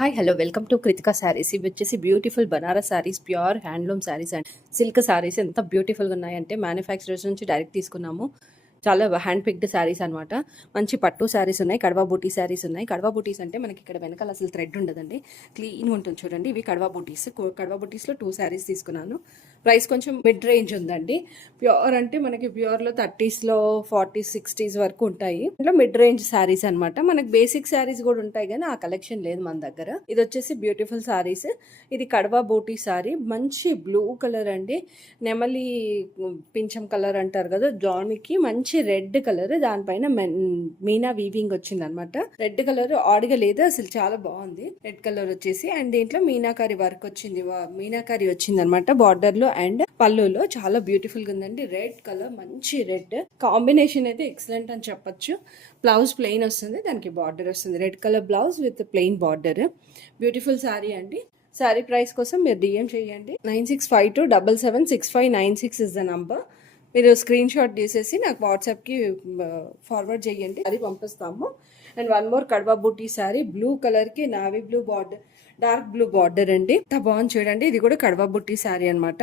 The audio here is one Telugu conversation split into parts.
Hi hello welcome to Kritika sarees. ఇవి వచ్చేసి beautiful Banaras sarees, pure handloom sarees and silk sarees. ఎంత బ్యూటిఫుల్గా ఉన్నాయంటే మ్యానుఫ్యాక్చరర్స్ నుంచి డైరెక్ట్ తీసుకున్నాము. చాలా హ్యాండ్ పిక్డ్ శారీస్ అనమాట. మంచి పట్టు శారీస్ ఉన్నాయి, కడవా బూటీ శారీస్ ఉన్నాయి. కడవా బూటీస్ అంటే మనకి ఇక్కడ వెనకాల అసలు థ్రెడ్ ఉండదండి, క్లీన్గా ఉంటుంది చూడండి. ఇవి కడవా బూటీస్. కడవా బూటీస్లో 2 శారీస్ తీసుకున్నాను. ప్రైస్ కొంచెం మిడ్ రేంజ్ ఉందండి. ప్యూర్ అంటే మనకి ప్యూర్లో 30s, 40s, 60s వరకు ఉంటాయి. ఇంట్లో మిడ్ రేంజ్ శారీస్ అనమాట. మనకి బేసిక్ శారీస్ కూడా ఉంటాయి కానీ ఆ కలెక్షన్ లేదు మన దగ్గర. ఇది వచ్చేసి బ్యూటిఫుల్ శారీస్. ఇది కడవా బూటీ శారీ, మంచి బ్లూ కలర్ అండి. నెమలి పింఛం కలర్ అంటారు కదా, జాన్కి మంచి రెడ్ కలర్, దానిపైన మీనా వీవింగ్ వచ్చింది అనమాట. రెడ్ కలర్ ఆడిగా లేదు, అసలు చాలా బాగుంది రెడ్ కలర్ వచ్చేసి. అండ్ దీంట్లో మీనాకారి వర్క్ వచ్చింది, మీనాకారి వచ్చింది అనమాట బార్డర్ లో అండ్ పళ్ళులో. చాలా బ్యూటిఫుల్ గా ఉందండి. రెడ్ కలర్, మంచి రెడ్ కాంబినేషన్ అయితే ఎక్సలెంట్ అని చెప్పొచ్చు. బ్లౌజ్ ప్లెయిన్ వస్తుంది, దానికి బార్డర్ వస్తుంది. Red colour blouse with plain border. Beautiful sari అండి. శారీ ప్రైస్ కోసం మీరు డిఎం చేయండి. 9652776596 ఇస్ ద నంబర్. మీరు స్క్రీన్ షాట్ తీసేసి నాకు వాట్సాప్కి ఫార్వర్డ్ చేయండి, అది పంపిస్తాము. And one more kadwa buti sari, blue కలర్కి navy blue border, dark blue border అండి. ఎంత బాగుంది చూడండి. ఇది కూడా కడవా బుట్టి శారీ అనమాట.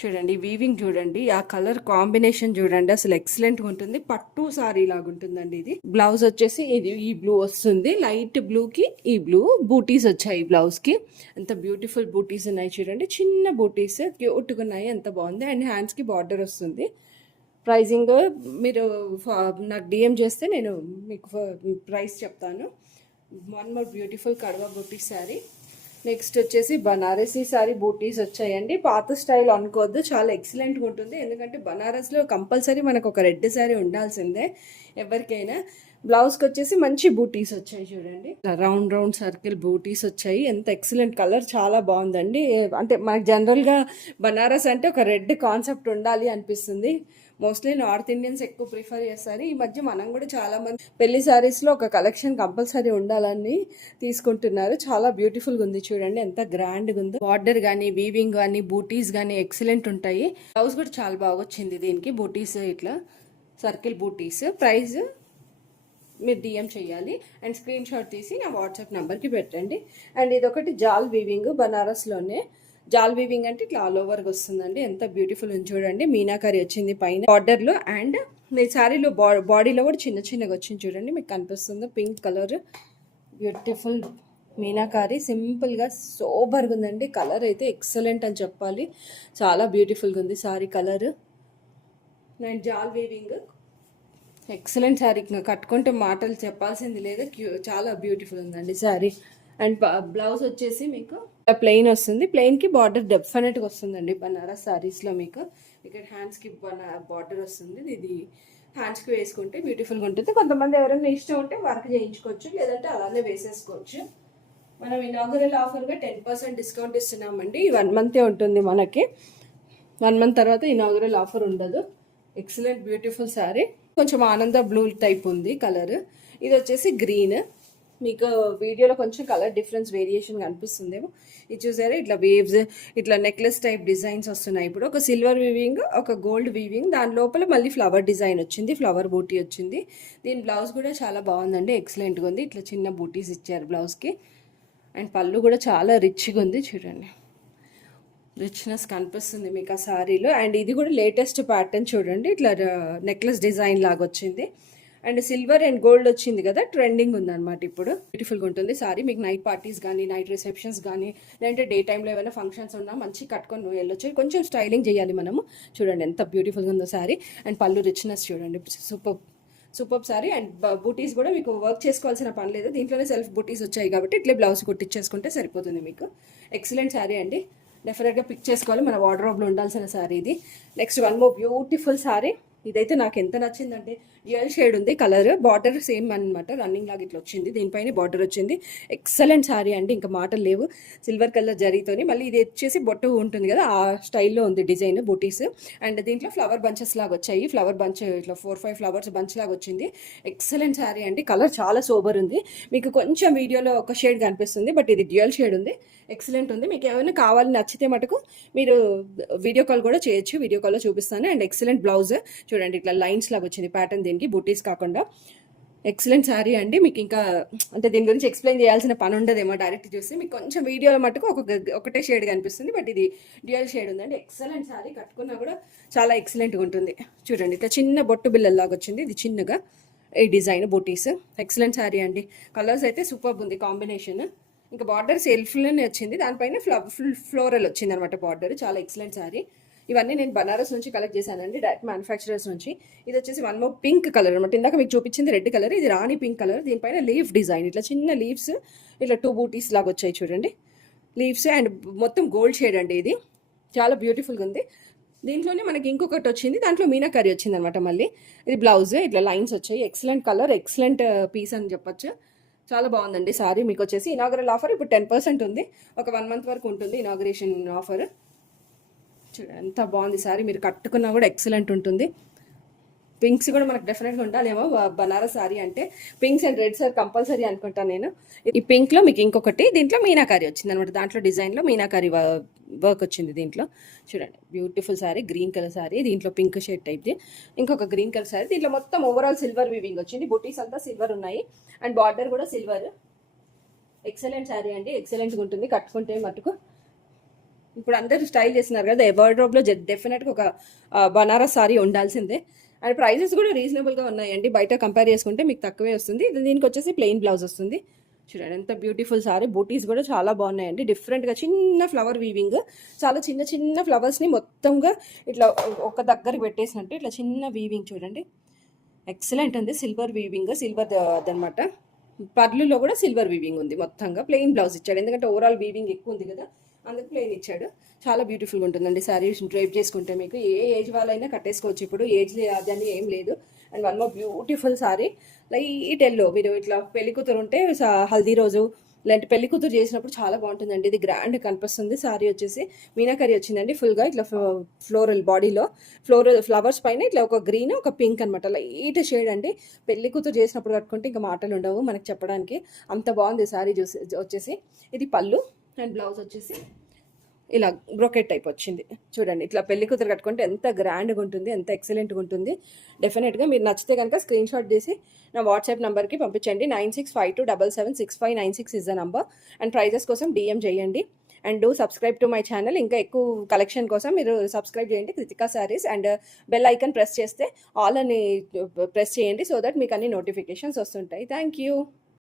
చూడండి వీవింగ్ చూడండి, ఆ కలర్ కాంబినేషన్ చూడండి, అసలు ఎక్సలెంట్గా ఉంటుంది. పట్టు శారీ లాగా ఉంటుందండి ఇది. బ్లౌజ్ వచ్చేసి ఇది ఈ బ్లూ వస్తుంది, లైట్ బ్లూకి ఈ బ్లూ బూటీస్ వచ్చాయి బ్లౌజ్కి. ఎంత బ్యూటిఫుల్ బూటీస్ ఉన్నాయి చూడండి, చిన్న బూటీస్ క్యూట్గా ఉన్నాయి, ఎంత బాగుంది. అండ్ హ్యాండ్స్కి బార్డర్ వస్తుంది. ప్రైజింగ్ మీరు నాకు డిఎం చేస్తే నేను మీకు ప్రైస్ చెప్తాను. One more beautiful కడవా buti sari. Next వచ్చేసి బనారసీ శారీ బూటీస్ వచ్చాయండి. పాత స్టైల్ అనుకోవద్దు, చాలా ఎక్సలెంట్గా ఉంటుంది. ఎందుకంటే బనారస్లో కంపల్సరీ మనకు ఒక రెడ్ శారీ ఉండాల్సిందే ఎవరికైనా. బ్లౌజ్కి వచ్చేసి మంచి బూటీస్ వచ్చాయి చూడండి, రౌండ్ రౌండ్ సర్కిల్ బూటీస్ వచ్చాయి. ఎంత ఎక్సలెంట్ కలర్, చాలా బాగుందండి. అంటే మనకు జనరల్గా బనారస్ అంటే ఒక రెడ్ కాన్సెప్ట్ ఉండాలి అనిపిస్తుంది. మోస్ట్లీ నార్త్ ఇండియన్స్ ఎక్కువ ప్రిఫర్ చేస్తారు. ఈ మధ్య మనం కూడా చాలా మంది పెళ్లి శారీస్లో ఒక కలెక్షన్ కంపల్సరీ ఉండాలని తీసుకుంటున్నారు. చాలా బ్యూటిఫుల్గా ఉంది చూడండి, ఎంత గ్రాండ్గా ఉంది. బార్డర్ కానీ వీవింగ్ కానీ బూటీస్ కానీ ఎక్సలెంట్ ఉంటాయి. బ్లౌజ్ కూడా చాలా బాగా వచ్చింది దీనికి, బూటీస్ ఇట్లా సర్కిల్ బూటీస్. ప్రైస్ మీరు డిఎం చేయాలి అండ్ స్క్రీన్ షాట్ తీసి నా వాట్సాప్ నెంబర్కి పెట్టండి. అండ్ ఇదొకటి జాల్ వీవింగ్, బనారస్లోనే జాల్ వీవింగ్ అంటే ఇట్లా ఆల్ ఓవర్గా వస్తుందండి. ఎంత బ్యూటిఫుల్ ఉంది చూడండి. మీనాకరి వచ్చింది పైన బార్డర్లో అండ్ మీ శారీలో బాడీలో కూడా చిన్న చిన్నగా వచ్చింది చూడండి, మీకు కనిపిస్తుంది పింక్ కలర్. బ్యూటిఫుల్ మీనాకారి, సింపుల్గా సోబర్గా ఉందండి. కలర్ అయితే ఎక్సలెంట్ అని చెప్పాలి, చాలా బ్యూటిఫుల్గా ఉంది శారీ కలర్. అండ్ జాల్ వీవింగ్ ఎక్సలెంట్ శారీ, కట్టుకుంటే మాటలు చెప్పాల్సింది లేదా, చాలా బ్యూటిఫుల్ ఉందండి శారీ. అండ్ బ్లౌజ్ వచ్చేసి మీకు ప్లెయిన్ వస్తుంది, ప్లెయిన్కి బార్డర్ డెఫినెట్గా వస్తుందండి బనారస్ శారీస్లో. మీకు ఇక్కడ హ్యాండ్స్కి బార్డర్ వస్తుంది, ఇది హ్యాండ్స్కి వేసుకుంటే బ్యూటిఫుల్గా ఉంటుంది. కొంతమంది ఎవరైనా ఇష్టం ఉంటే వర్క్ చేయించుకోవచ్చు, లేదంటే అలానే వేసేసుకోవచ్చు. మనం ఇనాగరల్ ఆఫర్గా 10% డిస్కౌంట్ ఇస్తున్నామండి. 1 మంతే ఉంటుంది మనకి. 1 మంత్ తర్వాత ఇనాగరల్ ఆఫర్ ఉండదు. Excellent beautiful sari. కొంచెం ఆనంద బ్లూ టైప్ ఉంది కలర్. ఇది వచ్చేసి గ్రీన్. మీకు వీడియోలో కొంచెం కలర్ డిఫరెన్స్ వేరియేషన్ కనిపిస్తుందేమో. ఇది చూసారా, ఇట్లా వేవ్స్, ఇట్లా నెక్లెస్ టైప్ డిజైన్స్ వస్తున్నాయి. ఇప్పుడు ఒక సిల్వర్ వీవింగ్, ఒక గోల్డ్ వీవింగ్, దాని లోపల మళ్ళీ ఫ్లవర్ డిజైన్ వచ్చింది, ఫ్లవర్ బూటీ వచ్చింది. దీని బ్లౌజ్ కూడా చాలా బాగుందండి, ఎక్సలెంట్గా ఉంది. ఇట్లా చిన్న బూటీస్ ఇచ్చారు బ్లౌజ్కి. అండ్ పళ్ళు కూడా చాలా రిచ్గా ఉంది చూడండి, రిచ్నెస్ కనిపిస్తుంది మీకు ఆ శారీలో. అండ్ ఇది కూడా లేటెస్ట్ ప్యాటర్న్ చూడండి, ఇట్లా నెక్లెస్ డిజైన్ లాగా వచ్చింది. అండ్ సిల్వర్ అండ్ గోల్డ్ వచ్చింది కదా, ట్రెండింగ్ ఉందన్నమాట ఇప్పుడు. బ్యూటిఫుల్గా ఉంటుంది సారీ. మీకు నైట్ పార్టీస్ కానీ, నైట్ రిసెప్షన్స్ కానీ, లేదంటే డే టైంలో ఏమైనా ఫంక్షన్స్ ఉన్నా మంచి కట్టుకొని వెళ్ళొచ్చు. కొంచెం స్టైలింగ్ చేయాలి మనము. చూడండి ఎంత బ్యూటిఫుల్గా ఉందో సారీ. అండ్ పళ్ళు రిచ్నెస్ చూడండి, సూపర్ సారీ. అండ్ బూటీస్ కూడా మీకు వర్క్ చేసుకోవాల్సిన పని లేదు, దీంట్లోనే సెల్ఫ్ బూటీస్ వచ్చాయి కాబట్టి ఇట్లే బ్లౌజ్ కుట్టించేసుకుంటే సరిపోతుంది మీకు. ఎక్సలెంట్ శారీ అండి, డెఫినెట్గా పిక్ చేసుకోవాలి, మన వార్డ్రోబ్లో ఉండాల్సిన శారీ ఇది. Next one more beautiful sari. ఇదైతే నాకు ఎంత నచ్చిందంటే, డ్యూయల్ షేడ్ ఉంది కలర్, బార్డర్ సేమ్ అనమాట, రన్నింగ్ లాగా ఇట్లా వచ్చింది, దీనిపైన బార్డర్ వచ్చింది. ఎక్సలెంట్ శారీ అండి, ఇంకా మాటలు లేవు. సిల్వర్ కలర్ జరీతోని, మళ్ళీ ఇది వచ్చేసి బొట్టు ఉంటుంది కదా ఆ స్టైల్లో ఉంది డిజైన్ బూటీస్. అండ్ దీంట్లో ఫ్లవర్ బంచెస్ లాగా వచ్చాయి, ఫ్లవర్ బంచ్ ఇట్లా 4-5 ఫ్లవర్స్ బంచ్ లాగా వచ్చింది. ఎక్సలెంట్ శారీ అండి, కలర్ చాలా సోబర్ ఉంది. మీకు కొంచెం వీడియోలో ఒక షేడ్ కనిపిస్తుంది, బట్ ఇది డ్యూయల్ షేడ్ ఉంది, ఎక్సలెంట్ ఉంది. మీకు ఏమైనా కావాలి నచ్చితే మటుకు మీరు వీడియో కాల్ కూడా చేయొచ్చు, వీడియో కాల్లో చూపిస్తాను. అండ్ ఎక్సలెంట్ బ్లౌజ్ చూడండి, ఇట్లా లైన్స్ లాగా వచ్చింది ప్యాటర్న్, దీనికి బూటీస్ కాకుండా ఎక్సలెంట్ శారీ అండి. మీకు ఇంకా అంటే దీని గురించి ఎక్స్ప్లెయిన్ చేయాల్సిన పని ఉండదేమో డైరెక్ట్ చూస్తే. మీకు కొంచెం వీడియోలో మట్టుకు ఒకటే షేడ్ కనిపిస్తుంది, బట్ ఇది డ్యూయల్ షేడ్ ఉందండి. ఎక్సలెంట్ శారీ, కట్టుకున్నా కూడా చాలా ఎక్సలెంట్గా ఉంటుంది. చూడండి ఇట్లా చిన్న బొట్టు బిల్లల్లాగా వచ్చింది, ఇది చిన్నగా ఈ డిజైన్ బూటీస్. ఎక్సలెంట్ శారీ అండి. కలర్స్ అయితే సూపర్ ఉంది కాంబినేషన్. ఇంకా బార్డర్ సెల్ఫ్లోనే వచ్చింది, దానిపైన ఫ్లోరల్ వచ్చింది అనమాట బార్డర్. చాలా ఎక్సలెంట్ శారీ. ఇవన్నీ నేను బనారస్ నుంచి కలెక్ట్ చేశానండి, డైరెక్ట్ మ్యానుఫ్యాక్చరర్స్ నుంచి. ఇది వచ్చేసి వన్ మోర్ పింక్ కలర్ అనమాట. ఇందాక మీకు చూపించింది రెడ్ కలర్, ఇది రాణి పింక్ కలర్. దీనిపైన లీఫ్ డిజైన్, ఇట్లా చిన్న లీవ్స్, ఇట్లా 2 బూటీస్ లాగా వచ్చాయి చూడండి, లీవ్స్. అండ్ మొత్తం గోల్డ్ షేడ్ అండి, ఇది చాలా బ్యూటిఫుల్గా ఉంది. దీంట్లోనే మనకి ఇంకొకటి వచ్చింది, దాంట్లో మీనాకరీ వచ్చింది అనమాట. మళ్ళీ ఇది బ్లౌజ్, ఇట్లా లైన్స్ వచ్చాయి. ఎక్సలెంట్ కలర్, ఎక్సలెంట్ పీస్ అని చెప్పొచ్చు. చాలా బాగుందండి సారీ. మీకు వచ్చేసి ఇనాగరల్ ఆఫర్ ఇప్పుడు 10% ఉంది, ఒక 1 మంత్ వరకు ఉంటుంది ఇనాగరేషన్ ఆఫర్. చూడండి ఎంత బాగుంది సారీ, మీరు కట్టుకున్నా కూడా ఎక్సలెంట్ ఉంటుంది. పింక్స్ కూడా మనకు డెఫినెట్గా ఉండాలేమో బనారస్ సారీ అంటే. Pinks and reds are compulsory అనుకుంటాను నేను. ఈ పింక్లో మీకు ఇంకొకటి దీంట్లో మీనాకారీ వచ్చింది అనమాట. దాంట్లో డిజైన్లో మీనాకారీ వర్క్ వచ్చింది దీంట్లో. చూడండి beautiful sorry, green colour sorry, దీంట్లో పింక్ షేడ్ టైప్ది. ఇంకొక గ్రీన్ కలర్ సారీ, దీంట్లో మొత్తం ఓవరాల్ సిల్వర్ వీవింగ్ వచ్చింది. బుటీస్ అంతా సిల్వర్ ఉన్నాయి అండ్ బార్డర్ కూడా సిల్వర్. ఎక్సలెంట్ సారీ అండి, ఎక్సలెంట్గా ఉంటుంది కట్టుకుంటే మటుకు. ఇప్పుడు అందరూ స్టైల్ చేస్తున్నారు కదా, వార్డ్రోబ్లో డెఫినెట్గా ఒక బనారస్ సారీ ఉండాల్సిందే. అండ్ ప్రైజెస్ కూడా రీజనబుల్గా ఉన్నాయండి, బయట కంపేర్ చేసుకుంటే మీకు తక్కువే వస్తుంది. దీనికి వచ్చేసి ప్లెయిన్ బ్లౌజ్ వస్తుంది. చూడండి ఎంత బ్యూటిఫుల్ సారీ. బూటీస్ కూడా చాలా బాగున్నాయండి, డిఫరెంట్గా చిన్న ఫ్లవర్ వీవింగ్. చాలా చిన్న చిన్న ఫ్లవర్స్ని మొత్తంగా ఇట్లా ఒక దగ్గరికి పెట్టేసినట్టు ఇట్లా చిన్న వీవింగ్ చూడండి, ఎక్సలెంట్ ఉంది. సిల్వర్ వీవింగ్, సిల్వర్ అదనమాట. పర్లులో కూడా సిల్వర్ వీవింగ్ ఉంది. మొత్తంగా ప్లెయిన్ బ్లౌజ్ ఇచ్చాడు, ఎందుకంటే ఓవరాల్ వీవింగ్ ఎక్కువ ఉంది కదా, అందుకు ప్లెయిన్ ఇచ్చాడు. చాలా బ్యూటిఫుల్గా ఉంటుందండి శారీ. డ్రైప్ చేసుకుంటే మీకు ఏ ఏజ్ వాళ్ళైనా కట్టేసుకోవచ్చు, ఇప్పుడు ఏజ్ అదని ఏం లేదు. And one more beautiful sari, light yellow. మీరు ఇట్లా పెళ్లి కూతురు ఉంటే హల్దీ రోజు ఇలాంటి పెళ్లి కూతురు చేసినప్పుడు చాలా బాగుంటుందండి. ఇది గ్రాండ్ కనిపిస్తుంది. శారీ వచ్చేసి మీనాకరీ వచ్చిందండి ఫుల్గా, ఇట్లా ఫ్లోరల్ బాడీలో ఫ్లవర్స్ పైన ఇట్లా ఒక గ్రీన్ ఒక పింక్ అనమాట, లైట్ షేడ్ అండి. పెళ్లి కూతురు చేసినప్పుడు కట్టుకుంటే ఇంకా మాటలు ఉండవు మనకు చెప్పడానికి, అంత బాగుంది శారీ వచ్చేసి. ఇది పళ్ళు అండ్ బ్లౌజ్ వచ్చేసి ఇలా బ్రోకెట్ టైప్ వచ్చింది. చూడండి ఇట్లా పెళ్లి కూతురు కట్టుకుంటే ఎంత గ్రాండ్గా ఉంటుంది, ఎంత ఎక్సలెంట్గా ఉంటుంది. డెఫినెట్గా మీరు నచ్చితే కనుక స్క్రీన్ షాట్ చేసి నా వాట్సాప్ నెంబర్కి పంపించండి. 9652776596 is the number. And prizes కోసం DM చేయండి. And do subscribe to my channel. ఇంకా ఎక్కువ కలెక్షన్ కోసం మీరు సబ్స్క్రైబ్ చేయండి Kritika sarees. And bell icon press చేస్తే ఆల్ అని ప్రెస్ చేయండి, సో దట్ మీకు అన్ని నోటిఫికేషన్స్ వస్తుంటాయి. Thank you.